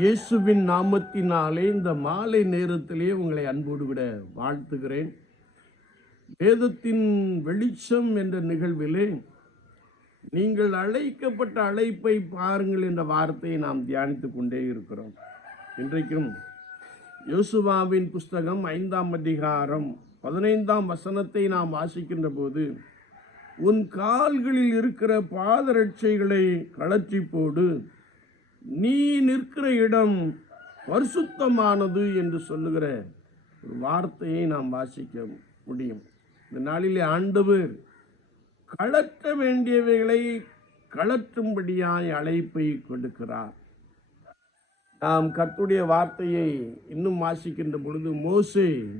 இயேசுவின் நாமத்தினாலே இந்த மாலை நேரத்திலே உங்களை அன்போடு விட வாழ்த்துகிறேன். வேதத்தின் வெளிச்சம் என்ற நிகழ்விலே நீங்கள் அழைக்கப்பட்ட அழைப்பை பாருங்கள் என்ற வார்த்தையை நாம் தியானித்து கொண்டே இருக்கிறோம். இன்றைக்கும் யோசுவாவின் புஸ்தகம் ஐந்தாம் அதிகாரம் பதினைந்தாம் வசனத்தை நாம் வாசிக்கின்ற போது உன் கால்களில் இருக்கிற பாதரட்சைகளை கலற்றி போடு நீ நிற்கிற இடம் பரிசுத்தமானது என்று சொல்லுகிற ஒரு வார்த்தையை நாம் வாசிக்க முடியும். இந்த நாளிலே ஆண்டவர் கழற்ற வேண்டியவைகளை கழற்றும்படியாய் அழைப்பை கொடுக்கிறார். நாம் கத்துடைய வார்த்தையை இன்னும் வாசிக்கின்ற பொழுது மோசே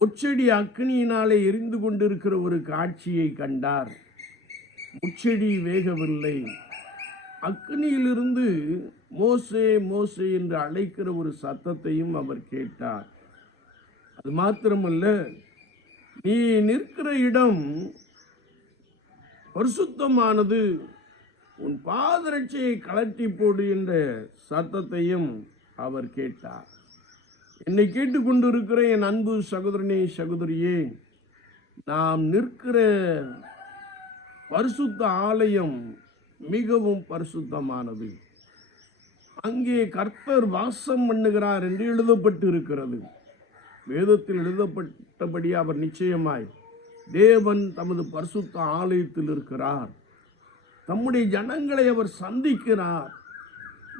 முச்செடி அக்னியினாலே எரிந்து கொண்டிருக்கிற ஒரு காட்சியை கண்டார். முச்செடி வேகவில்லை. அக்னியிலிருந்து மோசே மோசே என்று அழைக்கிற ஒரு சத்தத்தையும் அவர் கேட்டார். அது மாத்திரமல்ல நீ நிற்கிற இடம் பரிசுத்தமானது. உன் பாதரட்சையை கலட்டி போடு என்ற சத்தத்தையும் அவர் கேட்டார். என்னை கேட்டுக்கொண்டிருக்கிற என் அன்பு சகோதரனே சகோதரியே நாம் நிற்கிற பரிசுத்த ஆலயம் மிகவும் பரிசுத்தமானது. அங்கே கர்த்தர் வாசம் பண்ணுகிறார் என்று எழுதப்பட்டு இருக்கிறது வேதத்தில் எழுதப்பட்டபடி அவர் நிச்சயமாய் தேவன் தமது பரிசுத்த ஆலயத்தில் இருக்கிறார். தம்முடைய ஜனங்களை அவர் சந்திக்கிறார்.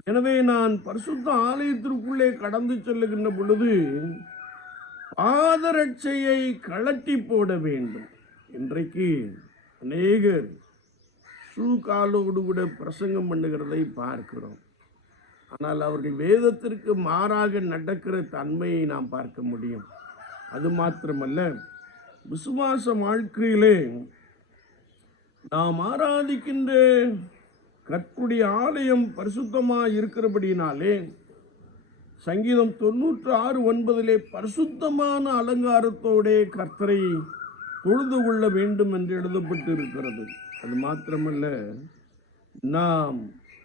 எனவே நான் பரிசுத்த ஆலயத்திற்குள்ளே கடந்து செல்லுகின்ற பொழுது பாதரட்சையை கழட்டி போட வேண்டும். இன்றைக்கு அநேகர் ஷூ காலோடு கூட பிரசங்கம் பண்ணுகிறதை பார்க்கிறோம். ஆனால் அவர்கள் வேதத்திற்கு மாறாக நடக்கிற தன்மையை நாம் பார்க்க முடியும். அது மாத்திரமல்ல விசுவாச வாழ்க்கையிலே நாம் ஆராதிக்கின்ற கற்புடைய ஆலயம் பரிசுத்தமாக இருக்கிறபடினாலே சங்கீதம் தொண்ணூற்று ஆறு ஒன்பதிலே பரிசுத்தமான அலங்காரத்தோடே கர்த்தரை தொழுது கொள்ள வேண்டும் என்று எழுதப்பட்டு இருக்கிறது அது மாத்திரமல்ல நாம்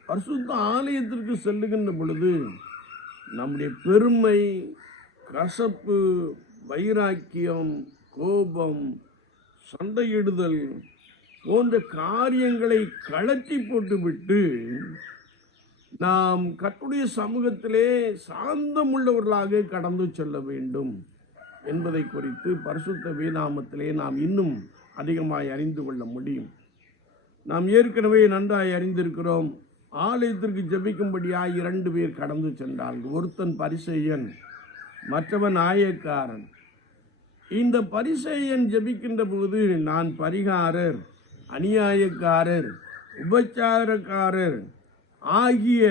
பரிசுத்த ஆலயத்திற்கு செல்லுகின்ற பொழுது நம்முடைய பெருமை கசப்பு வைராக்கியம் கோபம் சண்டையிடுதல் போன்ற காரியங்களை கழட்டி போட்டுவிட்டு நாம் கட்டுடைய சமூகத்திலே சாந்தமுள்ளவர்களாக கடந்து செல்ல வேண்டும். என்பதை குறித்து பரிசுத்த வீணாமத்திலே நாம் இன்னும் அதிகமாய் அறிந்து கொள்ள முடியும். நாம் ஏற்கனவே நன்றாய் அறிந்திருக்கிறோம். ஆலயத்திற்கு ஜபிக்கும்படியாய் இரண்டு பேர் கடந்து சென்றார்கள். ஒருத்தன் பரிசெயன் மற்றவன் ஆயக்காரன். இந்த பரிசெயன் ஜபிக்கின்ற போது நான் பரிகாரர் அநியாயக்காரர் உபச்சாரக்காரர் ஆகிய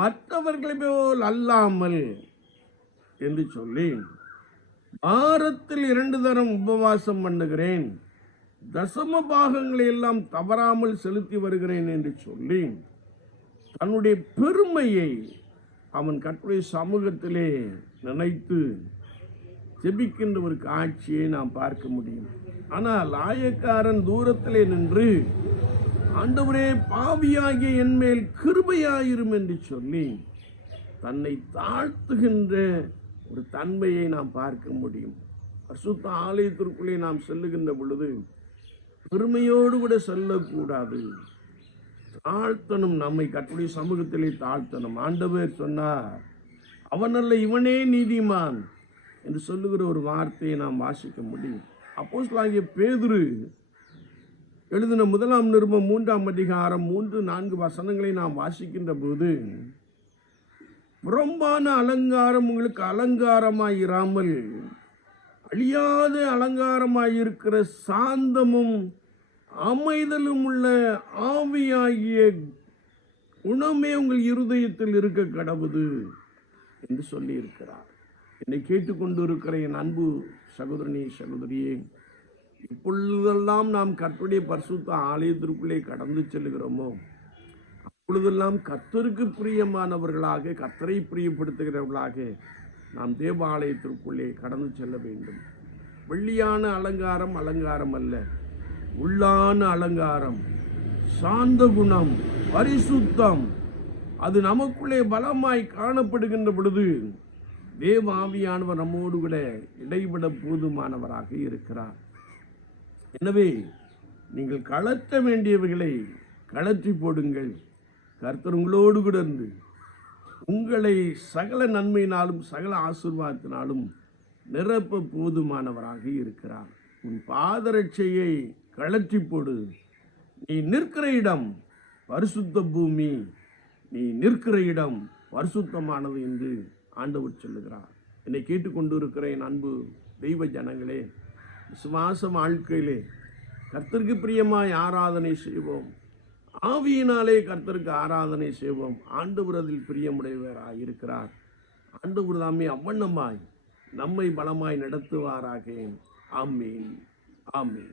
மற்றவர்களை போல் அல்லாமல் என்று சொல்லி வாரத்தில் இரண்டு தரம் உபவாசம் பண்ணுகிறேன். தசம பாகங்களை எல்லாம் தவறாமல் செலுத்தி வருகிறேன் என்று சொல்லி தன்னுடைய பெருமையை அவன் கட்டுரை சமூகத்திலே நினைத்து ஜெபிக்கின்ற ஒரு காட்சியை நாம் பார்க்க முடியும். ஆனால் ஆயக்காரன் தூரத்திலே நின்று ஆண்டவரே பாவியாகிய என் மேல் கிருபையாயிரும் என்று சொல்லி தன்னை தாழ்த்துகின்ற ஒரு தன்மையை நாம் பார்க்க முடியும். பரிசுத்த ஆலயத்திற்குள்ளே நாம் செல்லுகின்ற பொழுது பெருமையோடு கூட செல்லக்கூடாது. தாழ்த்தனும் நம்மை கட்டுடைய சமூகத்திலே தாழ்த்தனும் ஆண்டவர் சொன்னார் அவனல்ல இவனே நீதிமான் என்று சொல்லுகிற ஒரு வார்த்தையை நாம் வாசிக்க முடியும். அப்போஸ்லாகிய பேதுரு எழுதின முதலாம் நிருபம் மூன்றாம் அதிகாரம் மூன்று நான்கு வசனங்களை நாம் வாசிக்கின்ற போது புறம்பான அலங்காரம் உங்களுக்கு அலங்காரமாக இராமல் அழியாத அலங்காரமாக இருக்கிற சாந்தமும் அமைதலும் உள்ள ஆவியாகிய குணமே உங்கள் இருதயத்தில் இருக்க கடவுது என்று சொல்லியிருக்கிறார். என்னை கேட்டுக்கொண்டு இருக்கிற என் அன்பு சகோதரனே சகோதரியே இப்பொழுதெல்லாம் நாம் கற்புடைய பரிசுத்த ஆலயத்திற்குள்ளே கடந்து செல்கிறோமோ இப்பொழுதெல்லாம் கர்த்தருக்கு பிரியமானவர்களாக கர்த்தரை பிரியப்படுத்துகிறவர்களாக நாம் தேவாலயத்திற்குள்ளே கடந்து செல்ல வேண்டும். வெள்ளியான அலங்காரம் அலங்காரம் அல்ல உள்ளான அலங்காரம் சாந்த குணம் பரிசுத்தம் அது நமக்குள்ளே பலமாய் காணப்படுகின்ற பொழுது தேவ ஆவியானவர் நம்மோடு கூட இடைவிட போதுமானவராக இருக்கிறார். எனவே நீங்கள் கலற்ற வேண்டியவைகளை கலற்றி போடுங்கள். கர்த்தர் உங்களோடு கூட இருந்து உங்களை சகல நன்மையினாலும் சகல ஆசிர்வாதத்தினாலும் நிரப்ப போதுமானவராக இருக்கிறார். உன் பாதரட்சையை கழற்றி போடு. நீ நிற்கிற இடம் பரிசுத்த பூமி. நீ நிற்கிற இடம் பரிசுத்தமானது என்று ஆண்டவர் சொல்லுகிறார். என்னை கேட்டுக்கொண்டு என் அன்பு தெய்வ ஜனங்களே. விசுவாச வாழ்க்கையிலே கர்த்தருக்கு பிரியமாய் ஆராதனை செய்வோம். ஆவியினாலே கர்த்தருக்கு ஆராதனை செய்வோம். ஆண்டுபுரத்தில் பிரியமுடையவராக இருக்கிறார். ஆண்டவர் தாமே அவ்வண்ணமாய் நம்மை பலமாய் நடத்துவாராக. ஆமீன். ஆமீன்.